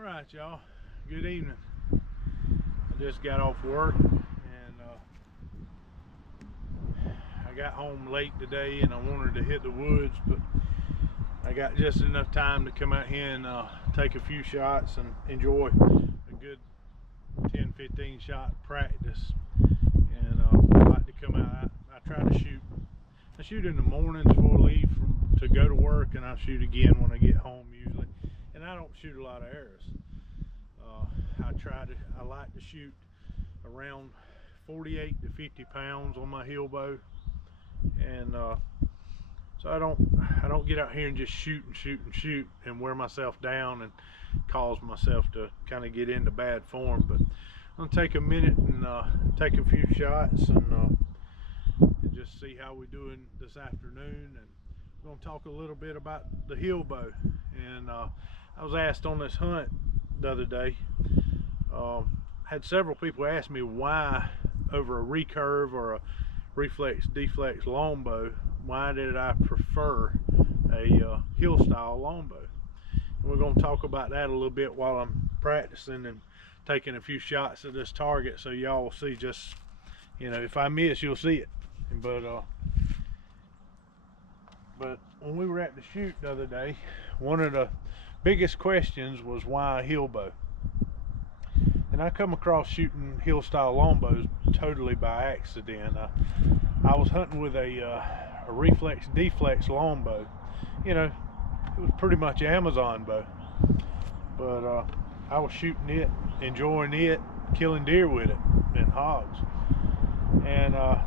All right, y'all. Good evening. I just got off work and I got home late today and I wanted to hit the woods, but I got just enough time to come out here and take a few shots and enjoy a good 10-15 shot practice. And I like to come out. I try to shoot. I shoot in the mornings before I leave to go to work, and I shoot again when I get home usually. And I don't shoot a lot of arrows. I like to shoot around 48 to 50 pounds on my hill bow, and so I don't get out here and just shoot and wear myself down and cause myself to kind of get into bad form. But I'm gonna take a minute and take a few shots and just see how we're doing this afternoon. And we're gonna talk a little bit about the hill bow. And I was asked on this hunt the other day, had several people ask me why over a recurve or a reflex deflex longbow, why did I prefer a hill style longbow. And we're going to talk about that a little bit while I'm practicing and taking a few shots at this target, so y'all will see. Just, you know, if I miss, you'll see it. But when we were at the shoot the other day, one of the biggest questions was why a hill bow. And I come across shooting hill style longbows totally by accident. I was hunting with a reflex deflex longbow. You know, it was pretty much an Amazon bow, but I was shooting it, enjoying it, killing deer with it and hogs. And a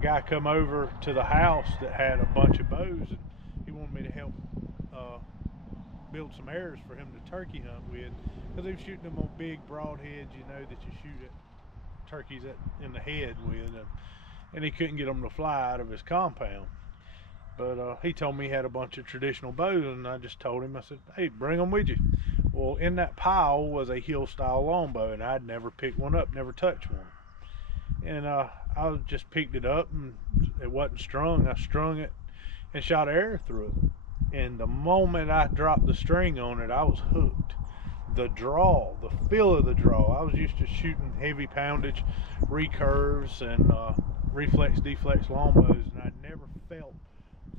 guy come over to the house that had a bunch of bows, and he wanted me to help build some arrows for him to turkey hunt with, because he was shooting them on big broadheads, you know, that you shoot at turkeys in the head with, and he couldn't get them to fly out of his compound. But he told me he had a bunch of traditional bows, and I just told him, I said, hey, bring them with you. Well, in that pile was a hill style longbow, and I'd never picked one up, never touched one. And I just picked it up, and it wasn't strung. I strung it and shot an arrow through it. And the moment I dropped the string on it, I was hooked. The draw, the feel of the draw. I was used to shooting heavy poundage recurves and reflex deflex longbows, and I never felt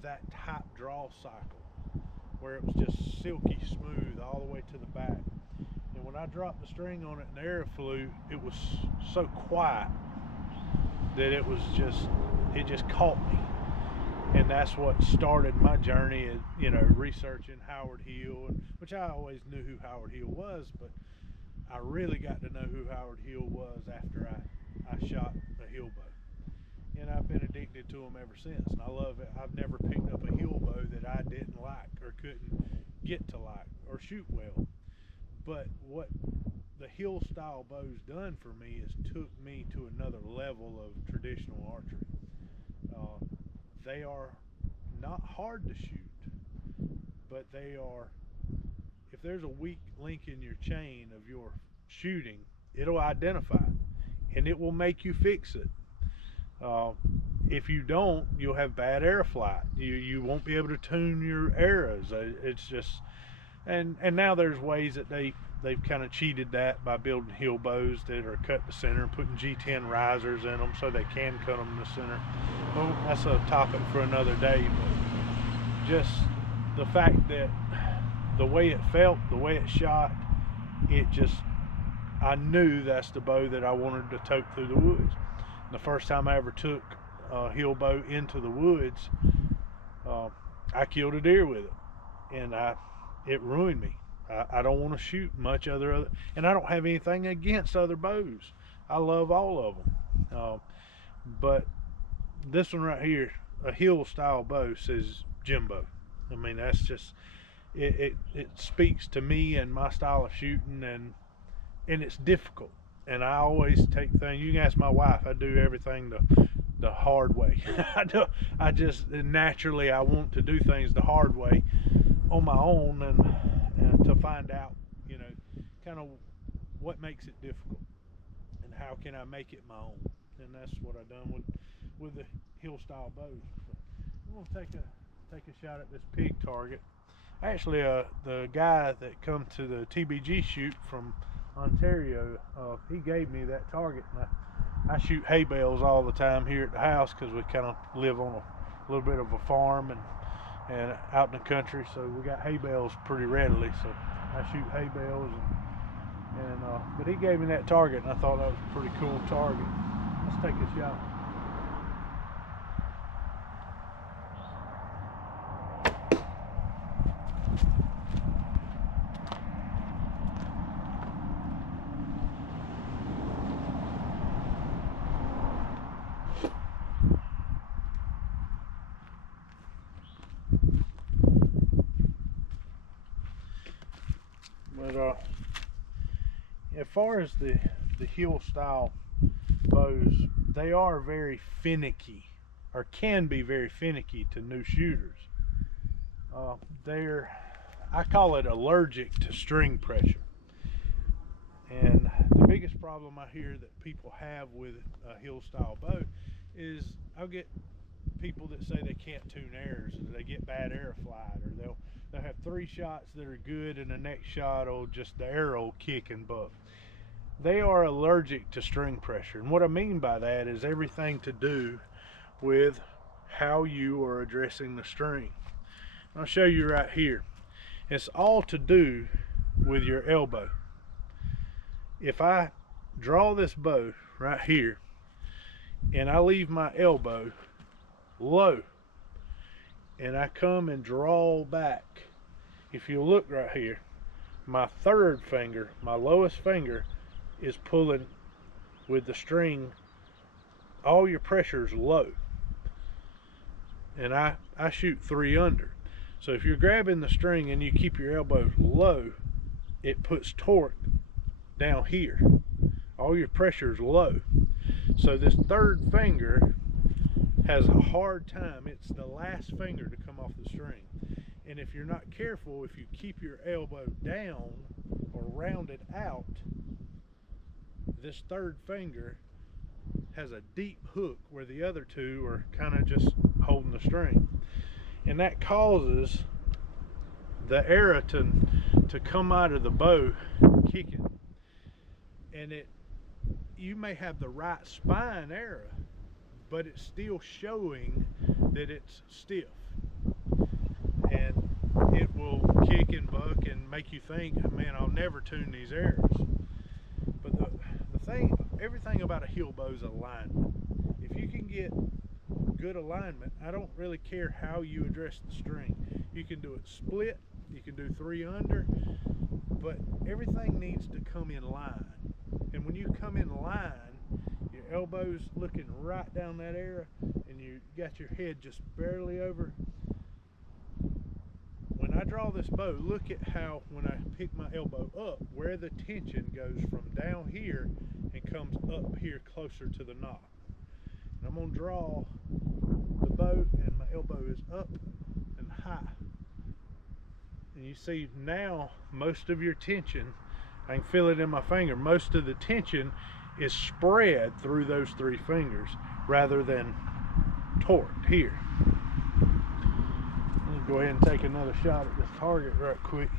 that type draw cycle where it was just silky smooth all the way to the back. And when I dropped the string on it and the arrow flew, it was so quiet that it just caught me. And that's what started my journey, you know, researching Howard Hill, which I always knew who Howard Hill was, but I really got to know who Howard Hill was after I shot a hill bow. And I've been addicted to them ever since, and I love it. I've never picked up a hill bow that I didn't like or couldn't get to like or shoot well. But what the hill style bow's done for me is took me to another level of traditional archery. They are not hard to shoot, but they are, if there's a weak link in your chain of your shooting, it'll identify it, and it will make you fix it. If you don't, you'll have bad air flight. You won't be able to tune your arrows. It's just, and now there's ways that they've kind of cheated that by building hill bows that are cut to center and putting G10 risers in them so they can cut them to center. Well, that's a topic for another day, but just the fact that the way it felt, the way it shot, I knew that's the bow that I wanted to tote through the woods. And the first time I ever took a hill bow into the woods, I killed a deer with it, and it ruined me. I don't want to shoot much other, and I don't have anything against other bows. I love all of them. But this one right here, a hill style bow, says Jimbo. I mean, that's just, it speaks to me and my style of shooting, and it's difficult. And I always take things, you can ask my wife, I do everything the hard way. I just naturally, I want to do things the hard way on my own, and to find out, you know, kind of what makes it difficult and how can I make it my own. And that's what I've done with the hill style bows. So I'm gonna take a shot at this pig target. Actually, the guy that come to the TBG shoot from Ontario, he gave me that target. And I shoot hay bales all the time here at the house because we kind of live on a little bit of a farm and out in the country, so we got hay bales pretty readily. So I shoot hay bales, but he gave me that target, and I thought that was a pretty cool target. Let's take a shot. But as far as the hill style bows, they are very finicky, or can be very finicky to new shooters. I call it allergic to string pressure. And the biggest problem I hear that people have with a hill style bow is I'll get people that say they can't tune arrows, or they get bad arrow flight, or they'll have 3 shots that are good and the next shot will just the arrow kick and buck. They are allergic to string pressure, and what I mean by that is everything to do with how you are addressing the string. I'll show you right here. It's all to do with your elbow. If I draw this bow right here and I leave my elbow low and I come and draw back, if you look right here, my third finger, my lowest finger, is pulling with the string. All your pressure is low, and I shoot 3 under. So if you're grabbing the string and you keep your elbow low, it puts torque down here. All your pressure is low. So this third finger has a hard time. It's the last finger to come off the string. And if you're not careful, if you keep your elbow down or rounded out, this third finger has a deep hook where the other 2 are kind of just holding the string. And that causes the arrow to come out of the bow kicking. And you may have the right spine arrow, but it's still showing that it's stiff. And it will kick and buck and make you think, man, I'll never tune these arrows. But everything about a hill bow is alignment. If you can get good alignment, I don't really care how you address the string. You can do it split, you can do 3 under, but everything needs to come in line. And when you come in line, your elbow's looking right down that arrow and you got your head just barely over. When I draw this bow, look at how when I pick my elbow up, where the tension goes from down here and comes up here closer to the knob. And I'm going to draw the bow and my elbow is up and high. And you see now most of your tension, I can feel it in my finger, most of the tension is spread through those 3 fingers rather than torqued here. Let me go ahead and take another shot at this target right quick.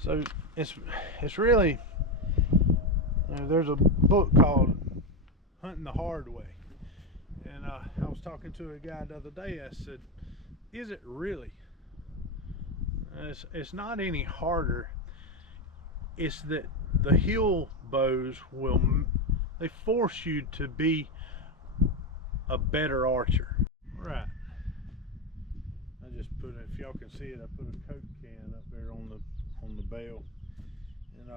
So it's really, there's a book called Hunting the Hard Way, and I was talking to a guy the other day. I said, is it really? It's not any harder. It's that the hill bows they force you to be a better archer. Right. I just put, if y'all can see it, I put a Coke can up there on the bail, and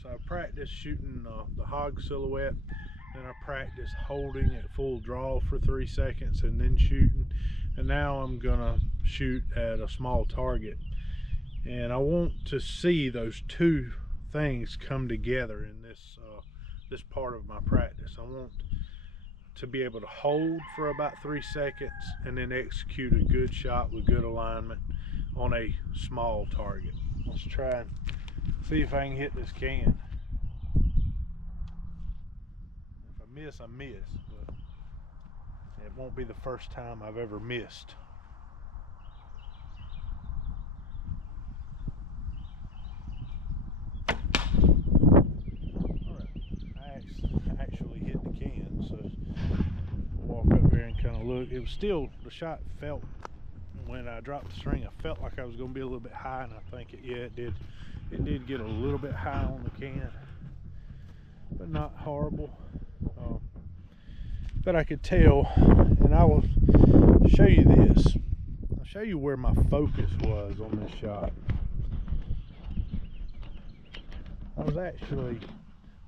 so I practiced shooting the hog silhouette, then I practiced holding at full draw for 3 seconds and then shooting, and now I'm gonna shoot at a small target, and I want to see those 2 things come together in this this part of my practice. I want to be able to hold for about 3 seconds and then execute a good shot with good alignment on a small target. Let's try and see if I can hit this can. If I miss, I miss, but it won't be the first time I've ever missed. Actually hit the can, so walk up here and kind of look. It was still, the shot felt, when I dropped the string, I felt like I was going to be a little bit high, and I think it did get a little bit high on the can, but not horrible. But I could tell, and I will show you this. I'll show you where my focus was on this shot.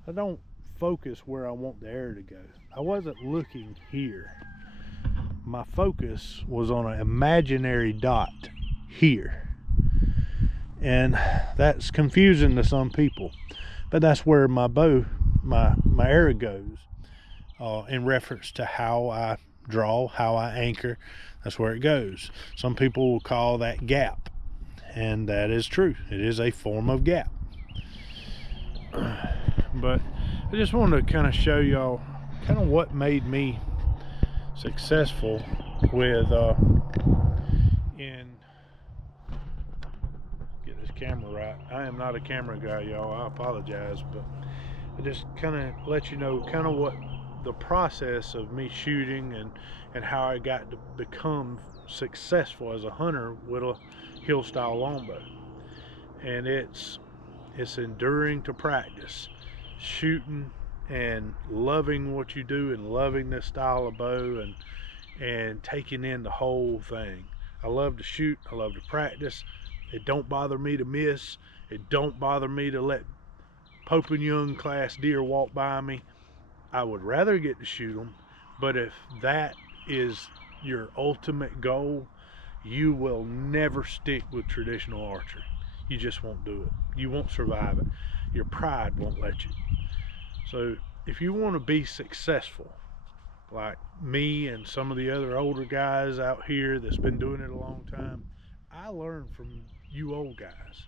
I don't focus where I want the air to go. I wasn't looking here. My focus was on an imaginary dot here, and that's confusing to some people, but that's where my bow, my arrow goes, in reference to how I draw, how I anchor. That's where it goes. Some people will call that gap, and that is true. It is a form of gap. But I just wanted to kind of show y'all kind of what made me successful with get this camera right. I am not a camera guy, y'all. I apologize, but I just kind of let you know kind of what the process of me shooting and how I got to become successful as a hunter with a hill style longbow. And it's enduring to practice, shooting and loving what you do and loving this style of bow and taking in the whole thing. I love to shoot, I love to practice. It don't bother me to miss. It don't bother me to let Pope and Young class deer walk by me. I would rather get to shoot them, but if that is your ultimate goal, you will never stick with traditional archery. You just won't do it. You won't survive it. Your pride won't let you. So if you want to be successful, like me and some of the other older guys out here that's been doing it a long time, I learned from you old guys.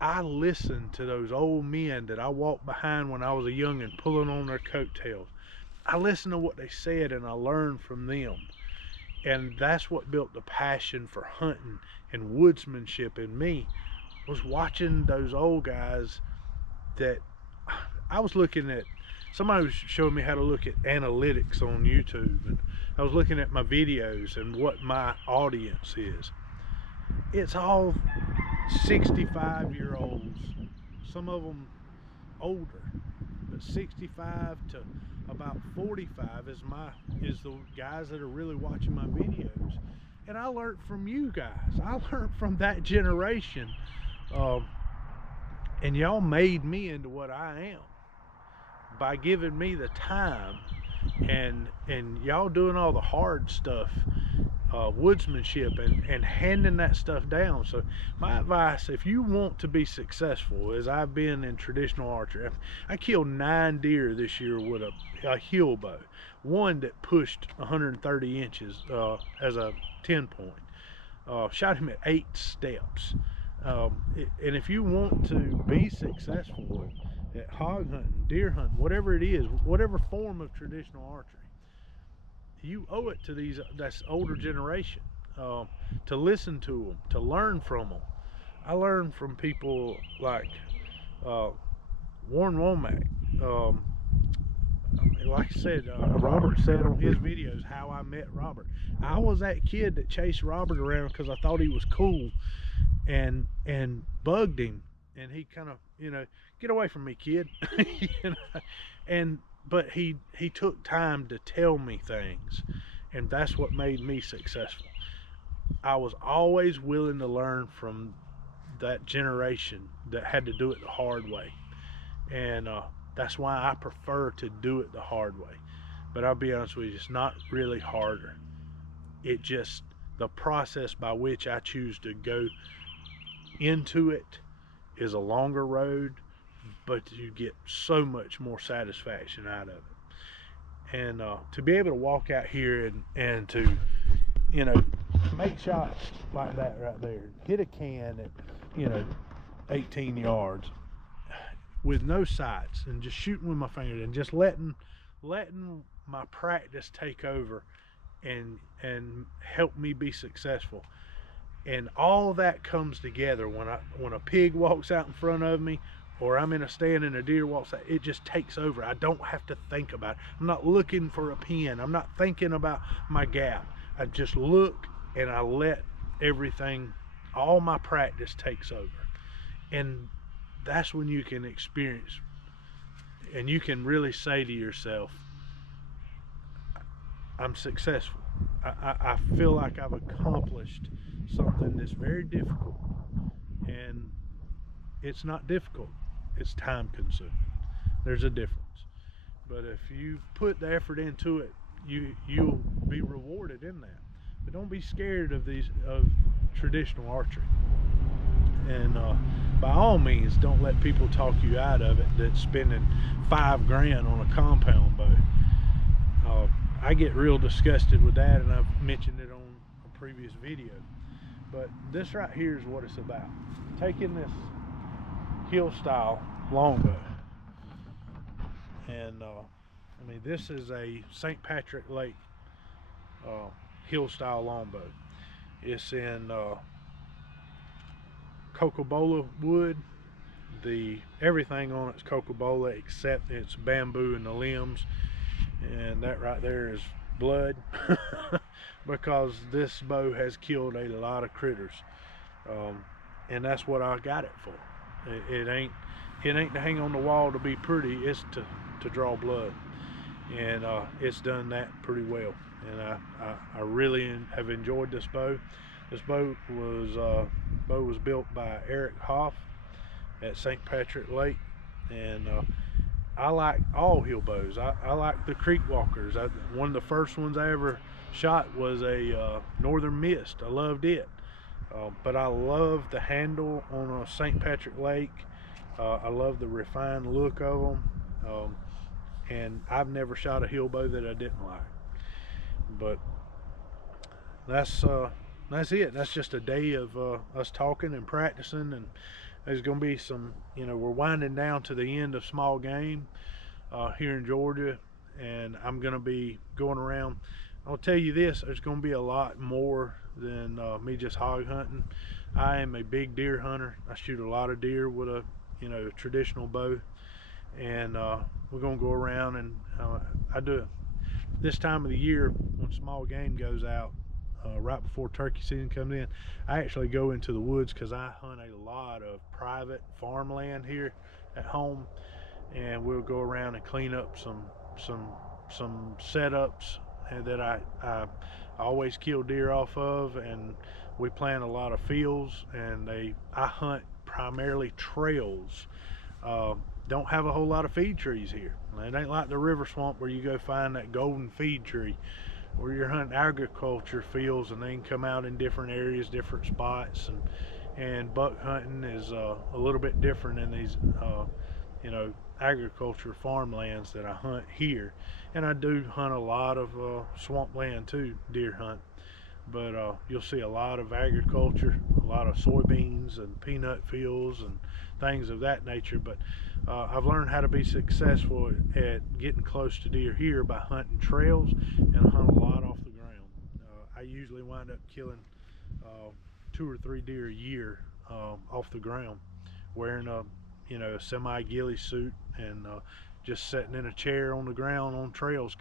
I listened to those old men that I walked behind when I was a youngin', pulling on their coattails. I listened to what they said and I learned from them. And that's what built the passion for hunting and woodsmanship in me, was watching those old guys. That I was looking at, somebody was showing me how to look at analytics on YouTube, and I was looking at my videos and what my audience is. It's all 65-year-olds, some of them older, but 65 to about 45 is the guys that are really watching my videos. And I learned from you guys. I learned from that generation. And y'all made me into what I am by giving me the time and y'all doing all the hard stuff, woodsmanship, and handing that stuff down. So my advice, if you want to be successful, as I've been in traditional archery, I killed 9 deer this year with a hill bow, one that pushed 130 inches as a 10 point. Shot him at 8 steps. And if you want to be successful at hog hunting, deer hunting, whatever it is, whatever form of traditional archery, you owe it to that's older generation, to listen to them, to learn from them. I learned from people like Warren Womack. Like I said, Robert said on his videos how I met Robert. I was that kid that chased Robert around because I thought he was cool, and bugged him, and he kind of, get away from me, kid. But he took time to tell me things, and that's what made me successful. I was always willing to learn from that generation that had to do it the hard way, and that's why I prefer to do it the hard way. But I'll be honest with you, it's not really harder. It just, the process by which I choose to go into it is a longer road, but you get so much more satisfaction out of it. And to be able to walk out here and to, you know, make shots like that right there, hit a can at, you know, 18 yards with no sights, and just shooting with my fingers, and just letting my practice take over and help me be successful. And all that comes together when a pig walks out in front of me, or I'm in a stand and a deer walks out. It just takes over. I don't have to think about it. I'm not looking for a pin. I'm not thinking about my gap. I just look and I let everything, all my practice takes over. And that's when you can experience, and you can really say to yourself, I'm successful. I feel like I've accomplished something that's very difficult. And it's not difficult, it's time consuming. There's a difference. But if you put the effort into it, you'll be rewarded in that. But don't be scared of traditional archery. And by all means, don't let people talk you out of it that's spending $5 grand on a compound bow. I get real disgusted with that, and I've mentioned it on a previous video. But this right here is what it's about. Taking this hill style longbow, and I mean, this is a St. Patrick Lake hill style longbow. It's in cocobola wood. Everything on it's cocobola except it's bamboo in the limbs, and that right there is blood because this bow has killed a lot of critters, and that's what I got it for. It ain't to hang on the wall to be pretty. It's to draw blood, and it's done that pretty well. And I really have enjoyed this bow. This bow was built by Eric Hoff at St. Patrick Lake, and I like all hill bows. I like the creek walkers. One of the first ones I ever shot was a Northern Mist. I loved it. But I love the handle on a St. Patrick Lake. I love the refined look of them. And I've never shot a hill bow that I didn't like. But that's it. That's just a day of us talking and practicing, and there's going to be some, you know, we're winding down to the end of small game here in Georgia, and I'm going to be going around. I'll tell you this, there's going to be a lot more than me just hog hunting. I am a big deer hunter. I shoot a lot of deer with a, you know, traditional bow, and we're going to go around, and I do it this time of the year when small game goes out. Right before turkey season comes in, I actually go into the woods because I hunt a lot of private farmland here at home, and we'll go around and clean up some setups that I always kill deer off of, and we plant a lot of fields, and I hunt primarily trails. Don't have a whole lot of feed trees here. It ain't like the river swamp where you go find that golden feed tree, where you're hunting agriculture fields and they can come out in different areas, different spots, and buck hunting is a little bit different in these you know, agriculture farmlands that I hunt here. And I do hunt a lot of swampland too, deer hunt, but you'll see a lot of agriculture, a lot of soybeans and peanut fields and things of that nature. But I've learned how to be successful at getting close to deer here by hunting trails, and I hunt a lot off the ground. I usually wind up killing 2 or 3 deer a year off the ground, wearing a, you know, a semi-ghillie suit, and just sitting in a chair on the ground on trails,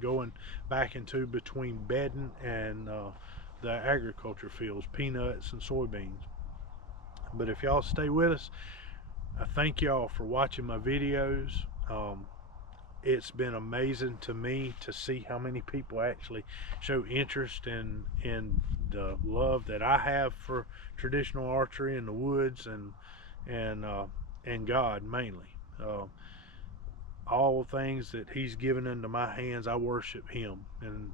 going back into between bedding and the agriculture fields, peanuts and soybeans. But if y'all stay with us, I thank y'all for watching my videos. It's been amazing to me to see how many people actually show interest in the love that I have for traditional archery in the woods, and God mainly. All things that He's given into my hands, I worship Him, and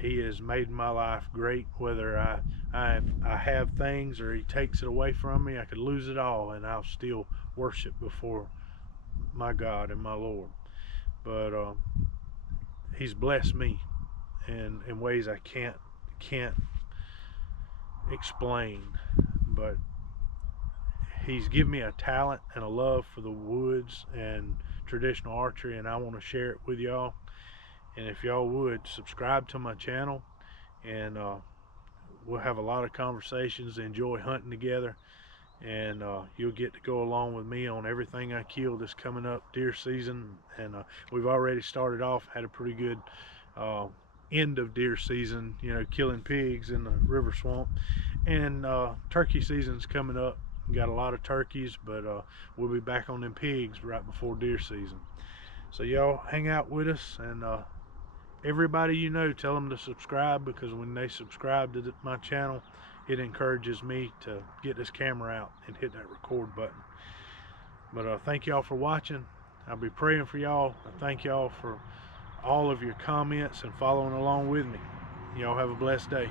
He has made my life great. Whether I have things or He takes it away from me, I could lose it all, and I'll still worship before my God and my Lord. But he's blessed me in ways I can't explain. But he's given me a talent and a love for the woods and traditional archery, and I want to share it with y'all. And if y'all would subscribe to my channel, and we'll have a lot of conversations, enjoy hunting together, and you'll get to go along with me on everything I kill this coming up deer season. And we've already started off, had a pretty good end of deer season, you know, killing pigs in the river swamp. And turkey season's coming up. We got a lot of turkeys, but we'll be back on them pigs right before deer season. So y'all hang out with us, and everybody you know, tell them to subscribe, because when they subscribe to my channel, it encourages me to get this camera out and hit that record button. But thank y'all for watching. I'll be praying for y'all. I thank y'all for all of your comments and following along with me. Y'all have a blessed day.